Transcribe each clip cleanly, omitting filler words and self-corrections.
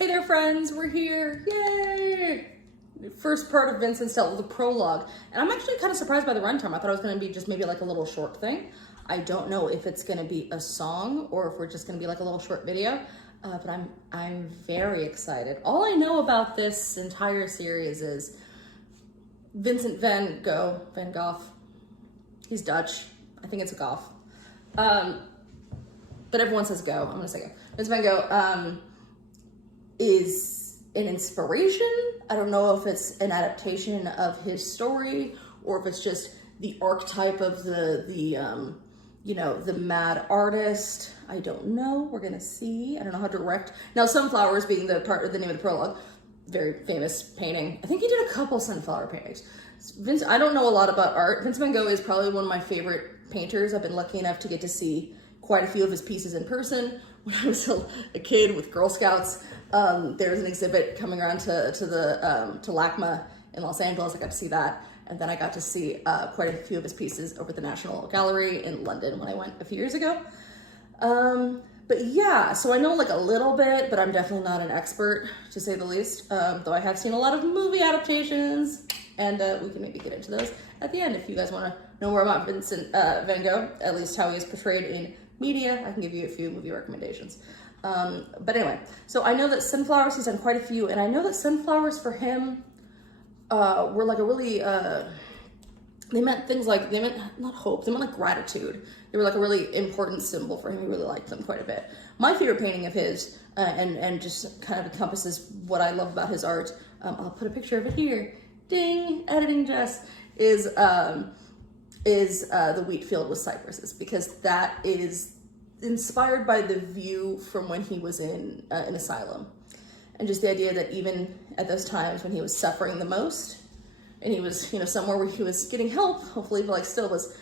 Hey there friends, we're here, yay! First part of Vincent's tale, the prologue. And I'm actually kind of surprised by the runtime. I thought it was gonna be just maybe like a little short thing. I don't know if it's gonna be a song or if we're just gonna be like a little short video, but I'm very excited. All I know about this entire series is Vincent van Gogh, he's Dutch, I think it's a Goth. But everyone says go, I'm gonna say go. Vincent van Gogh is an inspiration. I don't know if it's an adaptation of his story or if it's just the archetype of the mad artist. I don't know, we're gonna see. I don't know how direct. Now Sunflowers being the name of the prologue, very famous painting. I think he did a couple sunflower paintings. I don't know a lot about art. Vincent van Gogh is probably one of my favorite painters. I've been lucky enough to get to see quite a few of his pieces in person. When I was a kid with Girl Scouts, there was an exhibit coming around to LACMA in Los Angeles. I got to see that. And then I got to see quite a few of his pieces over at the National Gallery in London when I went a few years ago. But yeah, so I know like a little bit, but I'm definitely not an expert, to say the least. Though I have seen a lot of movie adaptations, and we can maybe get into those at the end if you guys want to know more about Vincent van Gogh, at least how he is portrayed in media. I can give you a few movie recommendations. But anyway, so I know that Sunflowers, he's done quite a few, and I know that Sunflowers for him were like a really, they meant things like, they meant not hope, they meant like gratitude. They were like a really important symbol for him. He really liked them quite a bit. My favorite painting of his, and just kind of encompasses what I love about his art, I'll put a picture of it here, ding, editing Jess, is the wheat field with cypresses, because that is inspired by the view from when he was in an asylum, and just the idea that even at those times when he was suffering the most, and he was somewhere where he was getting help, hopefully, but like still was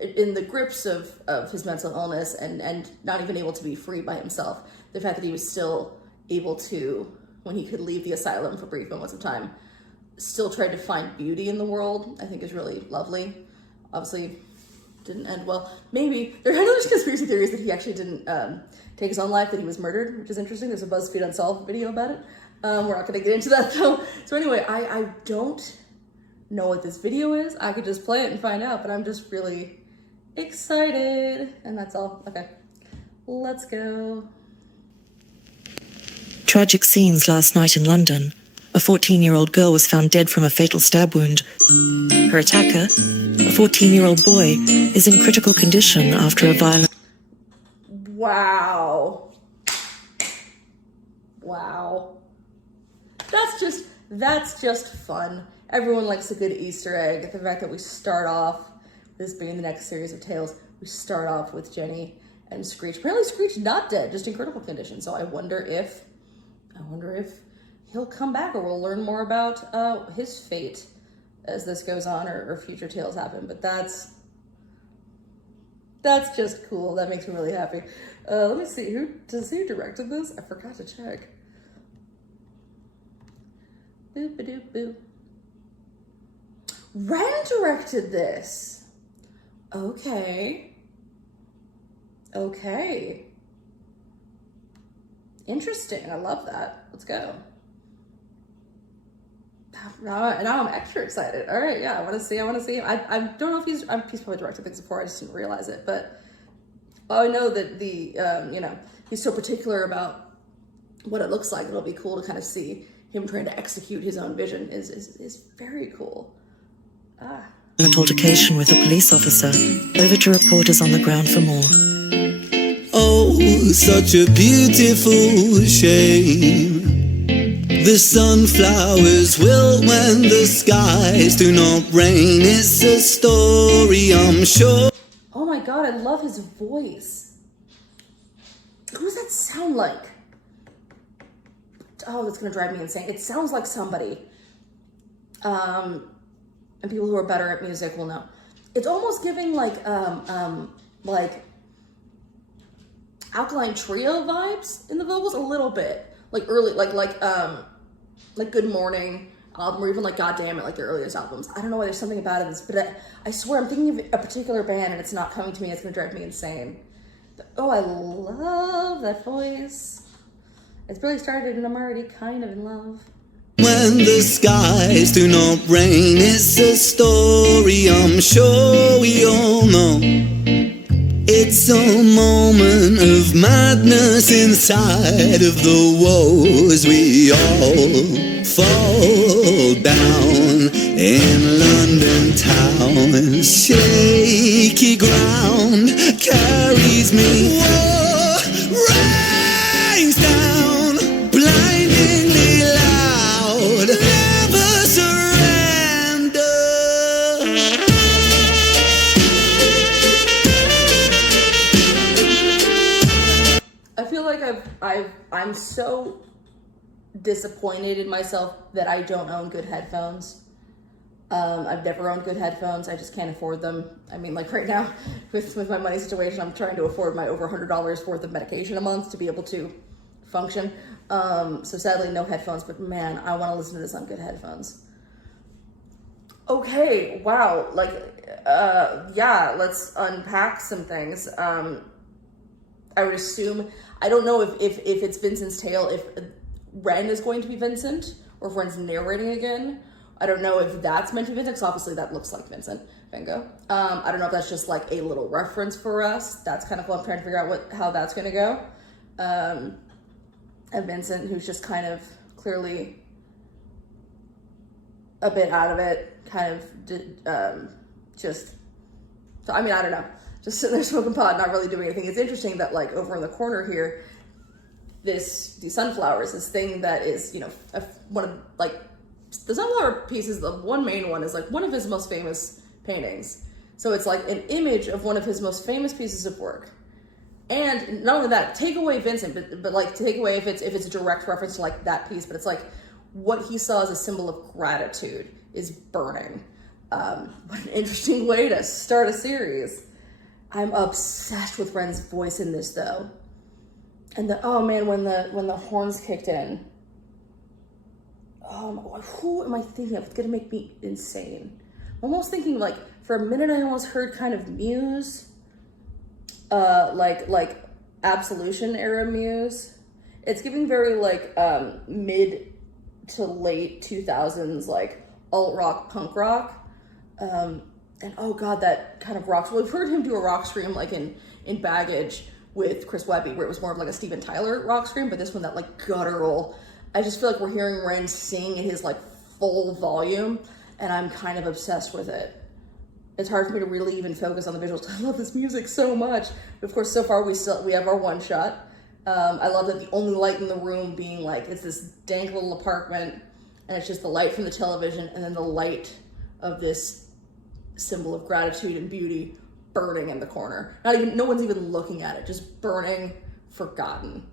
in the grips of his mental illness and not even able to be free by himself, the fact that he was still able to, when he could leave the asylum for brief moments of time, still tried to find beauty in the world, I think is really lovely. Obviously didn't end well. Maybe there are those conspiracy theories that he actually didn't take his own life, that he was murdered, which is interesting. There's a BuzzFeed Unsolved video about it. We're not gonna get into that though. So anyway, I don't know what this video is. I could just play it and find out, but I'm just really excited, and that's all. Okay, let's go. Tragic scenes last night in London. A 14-year-old girl was found dead from a fatal stab wound. Her attacker, a 14-year-old boy, is in critical condition after a violent... Wow. Wow. That's just fun. Everyone likes a good Easter egg. The fact that we start off, this being the next series of tales, we start off with Jenny and Screech. Apparently Screech not dead, just in critical condition. So I wonder if he'll come back, or we'll learn more about his fate as this goes on, or future tales happen. But that's just cool. That makes me really happy. Let me see, who directed this? I forgot to check. Boop-a-doop-boop. Ren directed this. Okay. Interesting, I love that. Let's go. Now I'm extra excited. All right, yeah, I want to see. I don't know if he's probably directed things before. I just didn't realize it, but I know that he's so particular about what it looks like. It'll be cool to kind of see him trying to execute his own vision. Is very cool. An altercation with a police officer. Over to reporters on the ground for more. Oh, such a beautiful shame. The sunflowers will when the skies do not rain. It's a story, I'm sure. Oh my god, I love his voice. Who does that sound like? Oh, that's gonna drive me insane. It sounds like somebody. And people who are better at music will know. It's almost giving like Alkaline Trio vibes in the vocals a little bit. Like early, like Good Morning album, or even like God Damn It, like their earliest albums. I don't know why there's something about it, but I swear I'm thinking of a particular band and it's not coming to me. It's gonna drive me insane. Oh, I love that voice. It's barely started and I'm already kind of in love. When the skies do not rain, it's a story I'm sure we all know. It's a moment of madness inside of the woes. We all fall down in London town. Shaky ground carries me. Whoa, rains down, blindingly loud. Never surrender. I feel like I'm so disappointed in myself that I don't own good headphones. I've never owned good headphones. I just can't afford them. I mean, like right now, with my money situation, I'm trying to afford my over $100 worth of medication a month to be able to function. So sadly, no headphones, but man, I want to listen to this on good headphones. Okay, wow. Like, yeah, let's unpack some things. I would assume, I don't know if it's Vincent's tale, if Ren is going to be Vincent, or if Ren's narrating again. I don't know if that's meant to be Vincent, because obviously that looks like Vincent Van Gogh. I don't know if that's just like a little reference for us. That's kind of what I'm trying to figure out how that's going to go. And Vincent, who's just kind of clearly a bit out of it, kind of just, so I mean, I don't know. Just sitting there smoking pot, not really doing anything. It's interesting that like over in the corner here, these sunflowers, this thing that is, you know, one of like, the sunflower pieces, the one main one is like one of his most famous paintings. So it's like an image of one of his most famous pieces of work. And not only that, take away Vincent, but like take away if it's a direct reference to like that piece, but it's like what he saw as a symbol of gratitude is burning. What an interesting way to start a series. I'm obsessed with Ren's voice in this though. And oh man, when the horns kicked in, who am I thinking of? It's gonna make me insane. I'm almost thinking like, for a minute I almost heard kind of Muse, like Absolution era Muse. It's giving very like mid to late 2000s like alt rock, punk rock. And oh god, that kind of rocks. Well, we've heard him do a rock scream like in Baggage with Chris Webby, where it was more of like a Steven Tyler rock scream, but this one, that like guttural, I just feel like we're hearing Ren sing in his like full volume, and I'm kind of obsessed with it. It's hard for me to really even focus on the visuals. I love this music so much. But of course, so far we have our one shot. I love that the only light in the room being like, it's this dank little apartment, and it's just the light from the television, and then the light of this symbol of gratitude and beauty burning in the corner. No one's even looking at it, just burning, forgotten.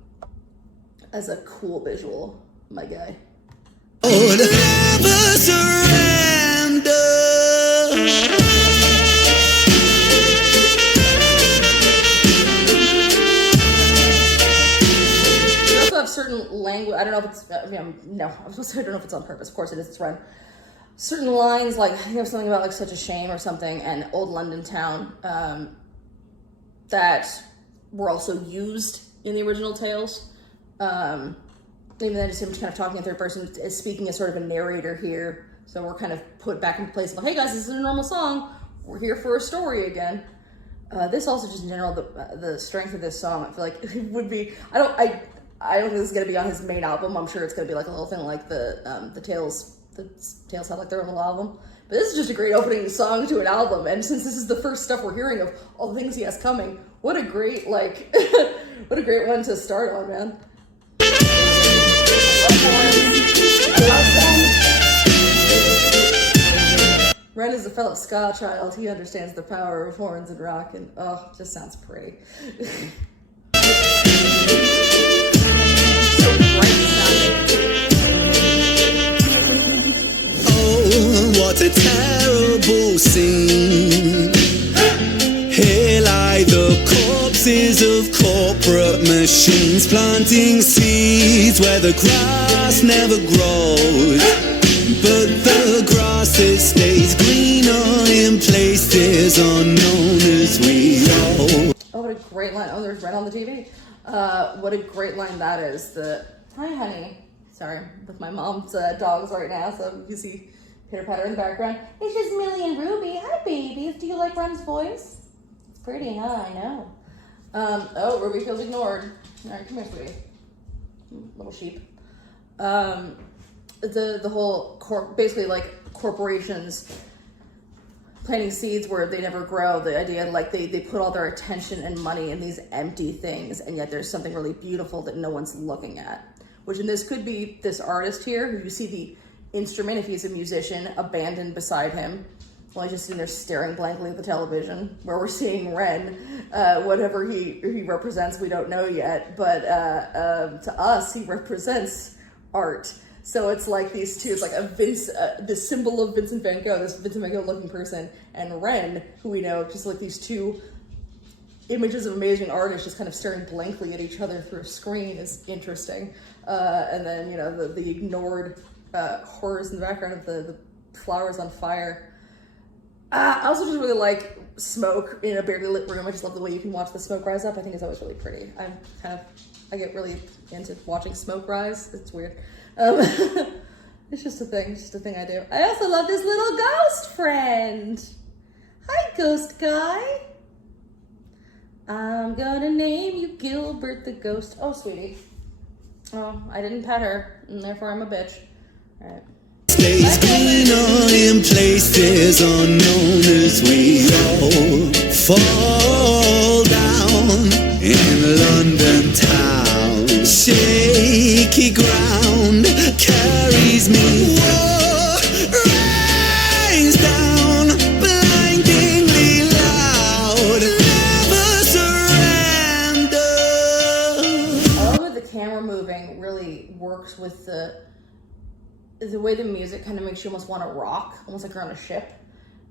As a cool visual, my guy. Oh, never surrender. We also have certain language. I don't know if it's. I was supposed to say I don't know if it's on purpose. Of course it is. It's Ren. Certain lines, like I think of something about like such a shame or something, and old London town, that were also used in the original tales. Even then, just him kind of talking in third person, is speaking as sort of a narrator here. So we're kind of put back in place. Like, hey guys, this isn't a normal song. We're here for a story again. This also, just in general, the strength of this song, I feel like it would be. I don't think this is gonna be on his main album. I'm sure it's gonna be like a little thing like the Tales. The Tales have like their own little album. But this is just a great opening song to an album. And since this is the first stuff we're hearing of all the things he has coming, what a great like, what a great one to start on, man. Ren is a fellow ska child. He understands the power of horns and rock, and oh, just sounds pretty. So bright sounding. Oh, what a terrible scene. Here lie the corpses of corporate machines, planting seeds where the grass never grows. But the grass, it stays greener in places unknown as we go. Oh, what a great line. Oh, there's Ren on the TV. What a great line that is. Hi, honey. Sorry, with my mom's dogs right now, so you see pitter-patter in the background. It's just Millie and Ruby. Hi, babies. Do you like Run's voice? It's pretty, huh? I know. Oh, Ruby feels ignored. All right, come here, sweetie. Little sheep. The whole basically like corporations planting seeds where they never grow. The idea like they put all their attention and money in these empty things, and yet there's something really beautiful that no one's looking at. Which in this could be this artist here, who you see the instrument, if he's a musician, abandoned beside him, while he's just sitting there staring blankly at the television, where we're seeing Ren, whatever he represents, we don't know yet, but to us, he represents art. So it's like these two, it's like this symbol of Vincent van Gogh, this Vincent van Gogh looking person, and Ren, who we know, just like these two images of amazing artists just kind of staring blankly at each other through a screen is interesting. And then, you know, the ignored horrors in the background of the flowers on fire. I also just really like smoke in a barely lit room. I just love the way you can watch the smoke rise up. I think it's always really pretty. I get really into watching smoke rise. It's weird. It's just a thing. It's just a thing I do. I also love this little ghost friend. Hi, ghost guy. I'm gonna name you Gilbert the Ghost. Oh, sweetie. Oh, I didn't pet her, and therefore I'm a bitch. All right. Stays greener in places unknown as we all fall down in London town. Shaky ground carries me. Whoa, rains down blindingly loud. Never surrender. Oh, the camera moving really works with the way the music kind of makes you almost want to rock, almost like you're on a ship.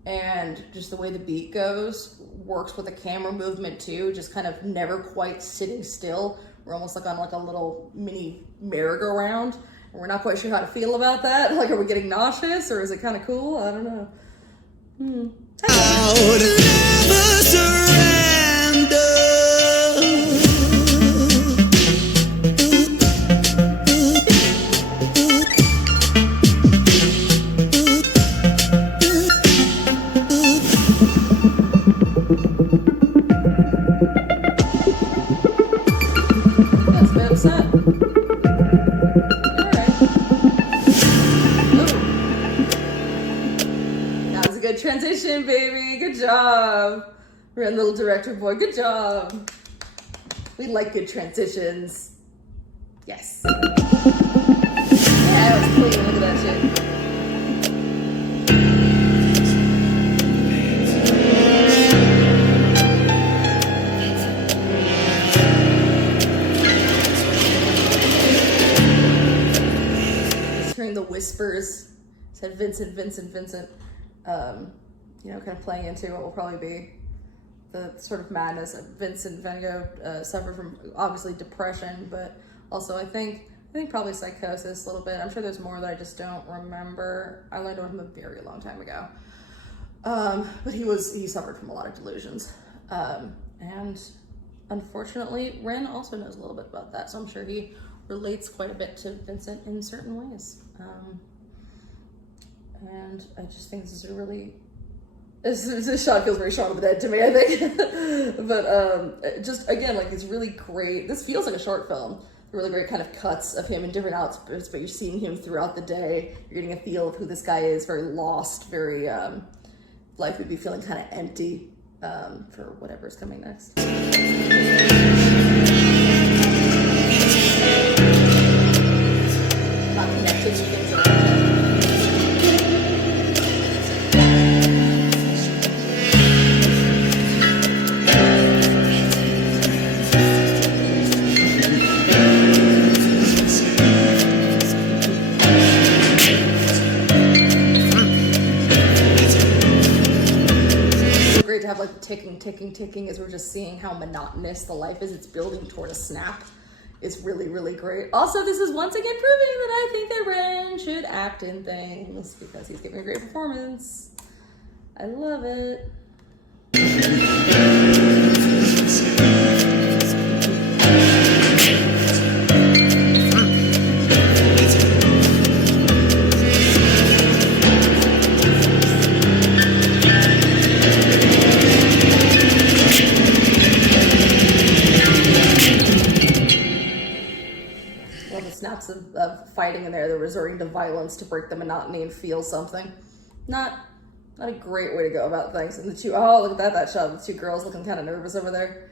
And just the way the beat goes works with the camera movement too, just kind of never quite sitting still. We're almost like on like a little mini merry-go-round, and we're not quite sure how to feel about that. Like, are we getting nauseous, or is it kind of cool? I don't know. Out, never surrender. That's a bit upset. Alright. That was a good transition, baby. Good job. Ren, little director boy. Good job. We like good transitions. Yes. Yeah, that was clean. Look at that shit. The whispers said Vincent, Vincent, Vincent, you know, kind of playing into what will probably be the sort of madness of Vincent van Gogh suffered from, obviously, depression, but also I think probably psychosis a little bit. I'm sure there's more that I just don't remember. I learned about him a very long time ago, but he suffered from a lot of delusions, and unfortunately Ren also knows a little bit about that, so I'm sure he relates quite a bit to Vincent in certain ways. And I just think this shot feels very Shaun of the Dead to me, I think. But just, again, like, it's really great. This feels like a short film. Really great kind of cuts of him in different outfits, but you're seeing him throughout the day. You're getting a feel of who this guy is, very lost, very, life would be feeling kind of empty for whatever's coming next. Not connected to things around him. Great to have like the ticking as we're just seeing how monotonous the life is. It's building toward a snap. It's really, really great. Also, this is once again proving that I think that Ren should act in things because he's giving a great performance. I love it. All the snaps of fighting in there, they're resorting to violence to break the monotony and feel something. Not a great way to go about things. And the two, oh, look at that shot. The two girls looking kind of nervous over there.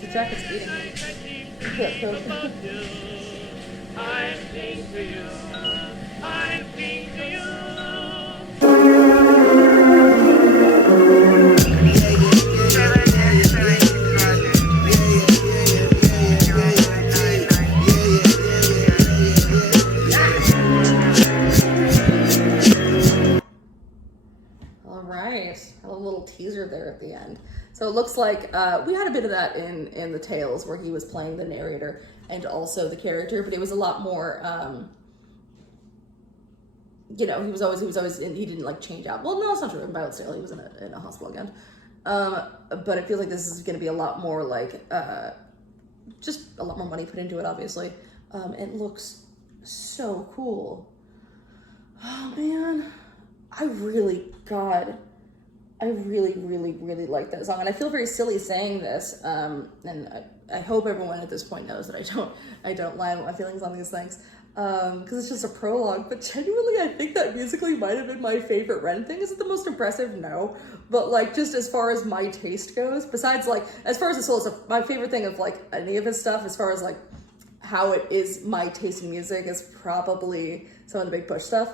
The jacket's beating me. I sing to you, I sing to you. All right, a little teaser there at the end. So it looks like we had a bit of that in the Tales where he was playing the narrator and also the character, but it was a lot more. You know, he was always he didn't like change out. Well, no, it's not true. In Violet Stale, he was in a hospital again. But it feels like this is going to be a lot more like just a lot more money put into it, obviously. It looks so cool. Oh man, I really really like that song, and I feel very silly saying this. And I hope everyone at this point knows that I don't lie about my feelings on these things. Because it's just a prologue, but genuinely I think that musically might have been my favorite Ren thing. Is it the most impressive? No. But like, just as far as my taste goes, besides like, as far as the soul stuff, my favorite thing of like any of his stuff, as far as like how it is my taste in music, is probably some of the Big Push stuff.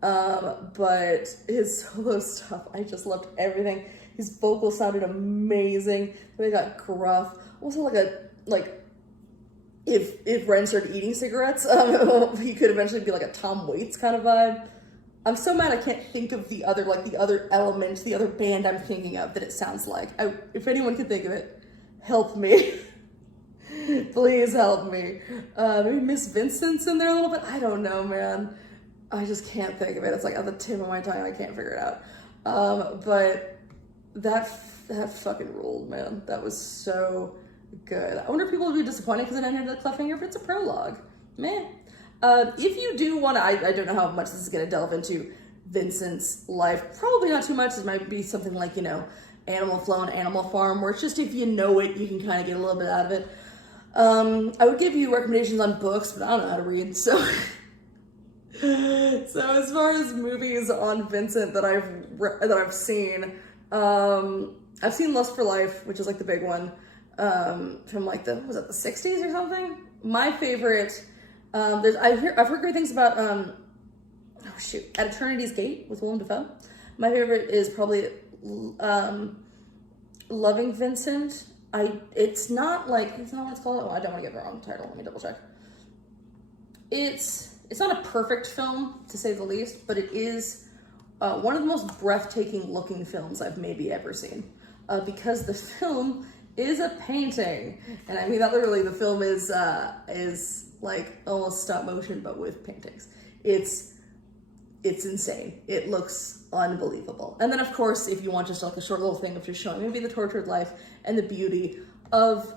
But his solo stuff, I just loved everything. His vocals sounded amazing. They got gruff. Also if Ren started eating cigarettes, he could eventually be like a Tom Waits kind of vibe. I'm so mad I can't think of the other element, the other band I'm thinking of that it sounds like. If anyone can think of it, help me. Please help me. Maybe Miss Vincent's in there a little bit. I don't know, man. I just can't think of it. It's like on the tip of my tongue. I can't figure it out. But that fucking ruled, man. That was so good. I wonder if people would be disappointed because it ended at a cliffhanger, but it's a prologue. Man. If you do want to, I don't know how much this is going to delve into Vincent's life. Probably not too much. It might be something like, Animal Flow and Animal Farm, where it's just if you know it, you can kind of get a little bit out of it. I would give you recommendations on books, but I don't know how to read, so... So as far as movies on Vincent that I've seen, I've seen Lust for Life, which is like the big one, from like the 60s or something? My favorite, I've heard great things about, At Eternity's Gate with Willem Dafoe. My favorite is probably, Loving Vincent. It's not what it's called. Oh, I don't want to get the wrong title. Let me double check. It's not a perfect film, to say the least, but it is one of the most breathtaking looking films I've maybe ever seen. Because the film is a painting. And I mean that literally. The film is like almost stop motion, but with paintings. It's insane. It looks unbelievable. And then of course, if you want just like a short little thing of just showing maybe the tortured life and the beauty of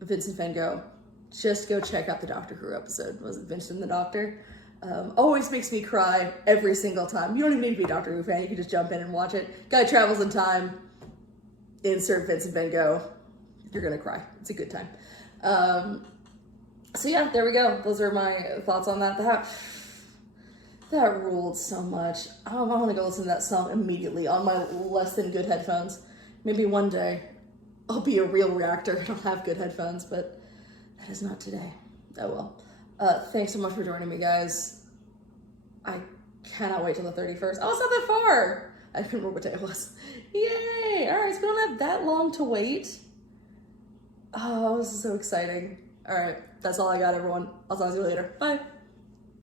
Vincent van Gogh, just go check out the Doctor Who episode. Was it Vincent the Doctor? Always makes me cry every single time. You don't even need to be a Doctor Who fan. You can just jump in and watch it. Guy travels in time. Insert Vincent van Gogh. You're gonna cry. It's a good time. So yeah, there we go. Those are my thoughts on that. That ruled so much. I want to go listen to that song immediately on my less than good headphones. Maybe one day I'll be a real reactor and I'll have good headphones, but that is not today. Oh well. Thanks so much for joining me, guys. I cannot wait till the 31st. Oh, it's not that far. I couldn't remember what day it was. Yay! All right, so we don't have that long to wait. Oh, this is so exciting. All right, that's all I got, everyone. I'll talk to you later. Bye.